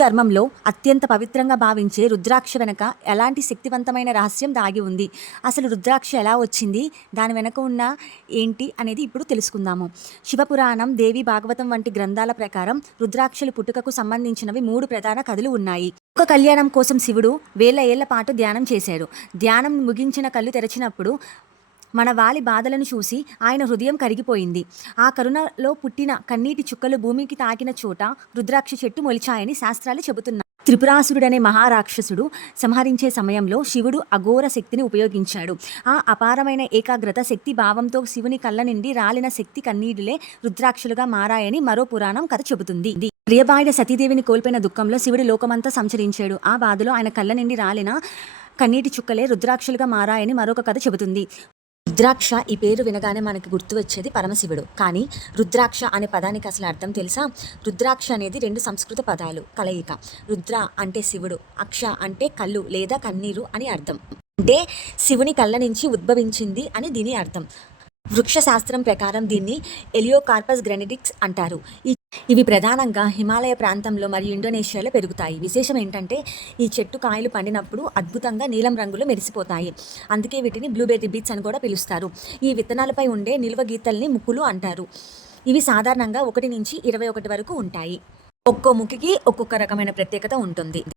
ధర్మంలో అత్యంత పవిత్రంగా భావించే రుద్రాక్ష వెనక ఎలాంటి శక్తివంతమైన రహస్యం దాగి ఉంది? అసలు రుద్రాక్ష ఎలా వచ్చింది? దాని వెనక ఉన్న ఏంటి అనేది ఇప్పుడు తెలుసుకుందాము. శివపురాణం, దేవి భాగవతం వంటి గ్రంథాల ప్రకారం రుద్రాక్షల పుట్టుకకు సంబంధించినవి 3 ప్రధాన కథలు ఉన్నాయి. ఒక కళ్యాణం కోసం శివుడు వేల ఏళ్ల పాటు ధ్యానం చేశాడు. ధ్యానం ముగించిన కళ్ళు తెరిచినప్పుడు మన వాలి బాధలను చూసి ఆయన హృదయం కరిగిపోయింది. ఆ కరుణలో పుట్టిన కన్నీటి చుక్కలు భూమికి తాకిన చోట రుద్రాక్ష చెట్టు మొలిచాయని శాస్త్రాలు చెబుతున్నాయి. త్రిపురాసురుడనే మహారాక్షసుడు సంహరించే సమయంలో శివుడు అఘోర శక్తిని ఉపయోగించాడు. ఆ అపారమైన ఏకాగ్రత శక్తి భావంతో శివుని కళ్ళ నుండి రాలిన శక్తి కన్నీటిలే రుద్రాక్షలుగా మారాయని మరో పురాణం కథ చెబుతుంది. ప్రియబాయిడ సతీదేవిని కోల్పోయిన దుఃఖంలో శివుడు లోకమంతా సంచరించాడు. ఆ బాధలో ఆయన కళ్ళ నుండి రాలిన కన్నీటి చుక్కలే రుద్రాక్షలుగా మారాయని మరొక కథ చెబుతుంది. రుద్రాక్ష ఈ పేరు వినగానే మనకి గుర్తు వచ్చేది పరమశివుడు. కానీ రుద్రాక్ష అనే పదానికి అసలు అర్థం తెలుసా? రుద్రాక్ష అనేది 2 సంస్కృత పదాలు కలయిక. రుద్ర అంటే శివుడు, అక్ష అంటే కళ్ళు లేదా కన్నీరు అని అర్థం. అంటే శివుని కళ్ళ నుంచి ఉద్భవించింది అని దీని అర్థం. వృక్ష శాస్త్రం ప్రకారం దీన్ని ఎలియోకార్పస్ గ్రెనిడిక్స్ అంటారు. ఇవి ప్రధానంగా హిమాలయ ప్రాంతంలో మరియు ఇండోనేషియాలో పెరుగుతాయి. విశేషం ఏంటంటే ఈ చెట్టు కాయలు పండినప్పుడు అద్భుతంగా నీలం రంగులో మెరిసిపోతాయి. అందుకే వీటిని బ్లూబెర్రీ బీట్స్ అని కూడా పిలుస్తారు. ఈ విత్తనాలపై ఉండే నిల్వ గీతల్ని ముక్కులు అంటారు. ఇవి సాధారణంగా 1 నుంచి 21 వరకు ఉంటాయి. ఒక్కో ముక్కికి ఒక్కొక్క రకమైన ప్రత్యేకత ఉంటుంది.